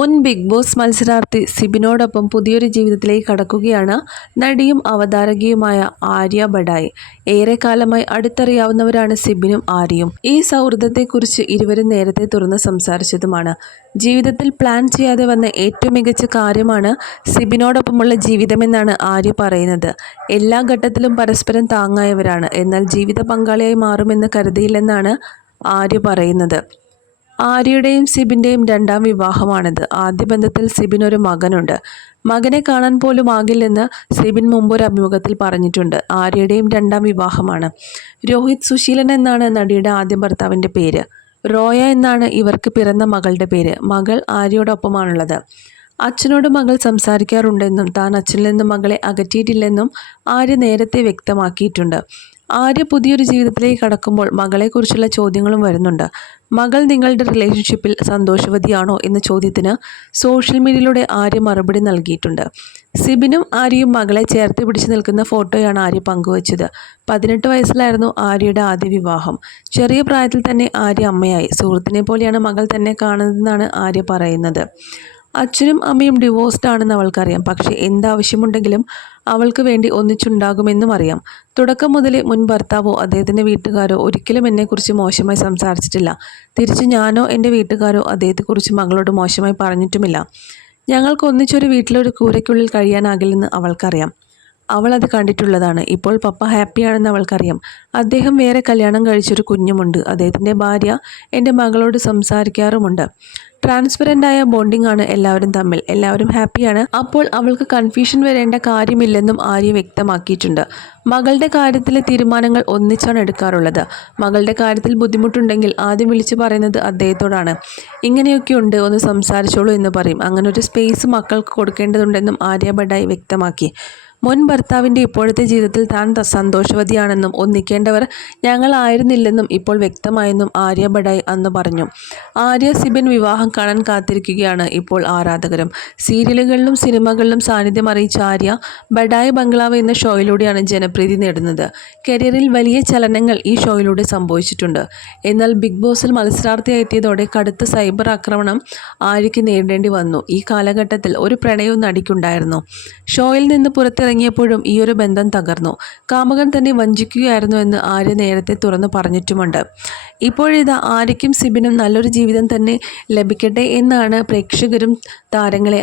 മുൻ big boss മത്സരാർത്ഥി സിബിനോടൊപ്പം പുതിയൊരു ജീവിതത്തിലേക്ക് കടക്കുകയാണ് നടിയും അവതാരകയുമായ ആര്യ ബഡായി. ഏറെക്കാലമായി അടുത്തറിയാവുന്നവരാണ് സിബിനും ആര്യയും. ഈ സൗഹൃദത്തെക്കുറിച്ച് ഇരുവരും നേരത്തെ തുറന്ന് സംസാരിച്ചതുമാണ്. ജീവിതത്തിൽ പ്ലാൻ ചെയ്യാതെ വന്ന ഏറ്റവും മികച്ച കാര്യമാണ് സിബിനോടൊപ്പമുള്ള ജീവിതമെന്നാണ് ആര്യ പറയുന്നത്. എല്ലാ ഘട്ടത്തിലും പരസ്പരം താങ്ങായവരാണ്. എന്നാൽ ജീവിത പങ്കാളിയായി മാറുമെന്ന് കരുതിയില്ലെന്നാണ് ആര്യ പറയുന്നത്. ആര്യയുടെയും സിബിന്റെയും രണ്ടാം വിവാഹമാണിത്. ആദ്യ ബന്ധത്തിൽ സിബിൻ ഒരു മകനുണ്ട്. മകനെ കാണാൻ പോലും ആകില്ലെന്ന് സിബിൻ മുമ്പ് ഒരു അഭിമുഖത്തിൽ പറഞ്ഞിട്ടുണ്ട്. ആര്യയുടെയും രണ്ടാം വിവാഹമാണ്. രോഹിത് സുശീലൻ എന്നാണ് നടിയുടെ ആദ്യ ഭർത്താവിന്റെ പേര്. റോയ എന്നാണ് ഇവർക്ക് പിറന്ന മകളുടെ പേര്. മകൾ ആര്യയോടൊപ്പമാണുള്ളത്. അച്ഛനോട് മകൾ സംസാരിക്കാറുണ്ടെന്നും താൻ അച്ഛനിൽ നിന്ന് മകളെ അകറ്റിയിട്ടില്ലെന്നും ആര്യ നേരത്തെ വ്യക്തമാക്കിയിട്ടുണ്ട്. ആര്യ പുതിയൊരു ജീവിതത്തിലേക്ക് കടക്കുമ്പോൾ മകളെക്കുറിച്ചുള്ള ചോദ്യങ്ങളും വരുന്നുണ്ട്. മകൾ നിങ്ങളുടെ റിലേഷൻഷിപ്പിൽ സന്തോഷവതിയാണോ എന്ന ചോദ്യത്തിന് സോഷ്യൽ മീഡിയയിലൂടെ ആര്യ മറുപടി നൽകിയിട്ടുണ്ട്. സിബിനും ആര്യയും മകളെ ചേർത്ത് പിടിച്ചു നിൽക്കുന്ന ഫോട്ടോയാണ് ആര്യ പങ്കുവച്ചത്. പതിനെട്ട് വയസ്സിലായിരുന്നു ആര്യയുടെ ആദ്യ വിവാഹം. ചെറിയ പ്രായത്തിൽ തന്നെ ആര്യ അമ്മയായി. സുഹൃത്തിനെ പോലെയാണ് മകൾ തന്നെ കാണുന്നതെന്നാണ് ആര്യ പറയുന്നത്. അച്ഛനും അമ്മയും ഡിവോഴ്സ്ഡ് ആണെന്ന് അവൾക്കറിയാം. പക്ഷേ എന്താവശ്യമുണ്ടെങ്കിലും അവൾക്ക് വേണ്ടി ഒന്നിച്ചുണ്ടാകുമെന്നും അറിയാം. തുടക്കം മുതലേ മുൻ ഭർത്താവോ അദ്ദേഹത്തിന്റെ വീട്ടുകാരോ ഒരിക്കലും എന്നെക്കുറിച്ച് മോശമായി സംസാരിച്ചിട്ടില്ല. തിരിച്ച് ഞാനോ എന്റെ വീട്ടുകാരോ അദ്ദേഹത്തെക്കുറിച്ച് മകളോട് മോശമായി പറഞ്ഞിട്ടുമില്ല. ഞങ്ങൾക്ക് ഒന്നിച്ചൊരു വീട്ടിലൊരു കൂരയ്ക്കുള്ളിൽ കഴിയാനാകില്ലെന്ന് അവൾക്കറിയാം. അവൾ അത് കണ്ടിട്ടുള്ളതാണ്. ഇപ്പോൾ പപ്പ ഹാപ്പിയാണെന്ന് അവൾക്കറിയാം. അദ്ദേഹം വേറെ കല്യാണം കഴിച്ചൊരു കുഞ്ഞുമുണ്ട്. അദ്ദേഹത്തിന്റെ ഭാര്യ എന്റെ മകളോട് സംസാരിക്കാറുമുണ്ട്. ട്രാൻസ്പെറന്റ് ആയ ബോണ്ടിംഗ് ആണ് എല്ലാവരും തമ്മിൽ. എല്ലാവരും ഹാപ്പിയാണ് അപ്പോൾ അവൾക്ക് കൺഫ്യൂഷൻ വരേണ്ട കാര്യമില്ലെന്നും ആര്യ വ്യക്തമാക്കിയിട്ടുണ്ട്. മകളുടെ കാര്യത്തിലെ തീരുമാനങ്ങൾ ഒന്നിച്ചാണ് എടുക്കാറുള്ളത്. മകളുടെ കാര്യത്തിൽ ബുദ്ധിമുട്ടുണ്ടെങ്കിൽ ആദ്യം വിളിച്ചു പറയുന്നത് അദ്ദേഹത്തോടാണ്. ഇങ്ങനെയൊക്കെ ഉണ്ട് ഒന്ന് സംസാരിച്ചോളൂ എന്ന് പറയും. അങ്ങനെ ഒരു സ്പേസ് മക്കൾക്ക് കൊടുക്കേണ്ടതുണ്ടെന്നും ആര്യ ബഡായി വ്യക്തമാക്കി. മുൻ ഭർത്താവിന്റെ ഇപ്പോഴത്തെ ജീവിതത്തിൽ താൻ സന്തോഷവതിയാണെന്നും ഒന്നിക്കേണ്ടവർ ഞങ്ങളായിരുന്നില്ലെന്നും ഇപ്പോൾ വ്യക്തമായെന്നും ആര്യ ബഡായി അന്ന് പറഞ്ഞു. ആര്യ സിബിൻ വിവാഹം കാണാൻ കാത്തിരിക്കുകയാണ് ഇപ്പോൾ ആരാധകരും. സീരിയലുകളിലും സിനിമകളിലും സാന്നിധ്യം അറിയിച്ച ആര്യ ബഡായ് ബംഗ്ലാവ് എന്ന ഷോയിലൂടെയാണ് ജനപ്രീതി നേടുന്നത്. കരിയറിൽ വലിയ ചലനങ്ങൾ ഈ ഷോയിലൂടെ സംഭവിച്ചിട്ടുണ്ട്. എന്നാൽ ബിഗ് ബോസിൽ മത്സരാർത്ഥിയായി എത്തിയതോടെ കടുത്ത സൈബർ ആക്രമണം ആര്യയ്ക്ക് നേരിടേണ്ടി വന്നു. ഈ കാലഘട്ടത്തിൽ ഒരു പ്രണയവും നടിക്കുണ്ടായിരുന്നു. ഷോയിൽ നിന്ന് പുറത്തിറങ്ങിയപ്പോഴും ഈ ഒരു ബന്ധം തകർന്നു. കാമകൻ തന്നെ വഞ്ചിക്കുകയായിരുന്നു എന്ന് ആര്യ നേരത്തെ തുറന്നു പറഞ്ഞിട്ടുമുണ്ട്. ഇപ്പോഴിതാ ആര്യയ്ക്കും സിബിനും നല്ലൊരു ജീവിതം തന്നെ ലഭിക്കട്ടെ എന്നാണ് പ്രേക്ഷകരും താരങ്ങളെ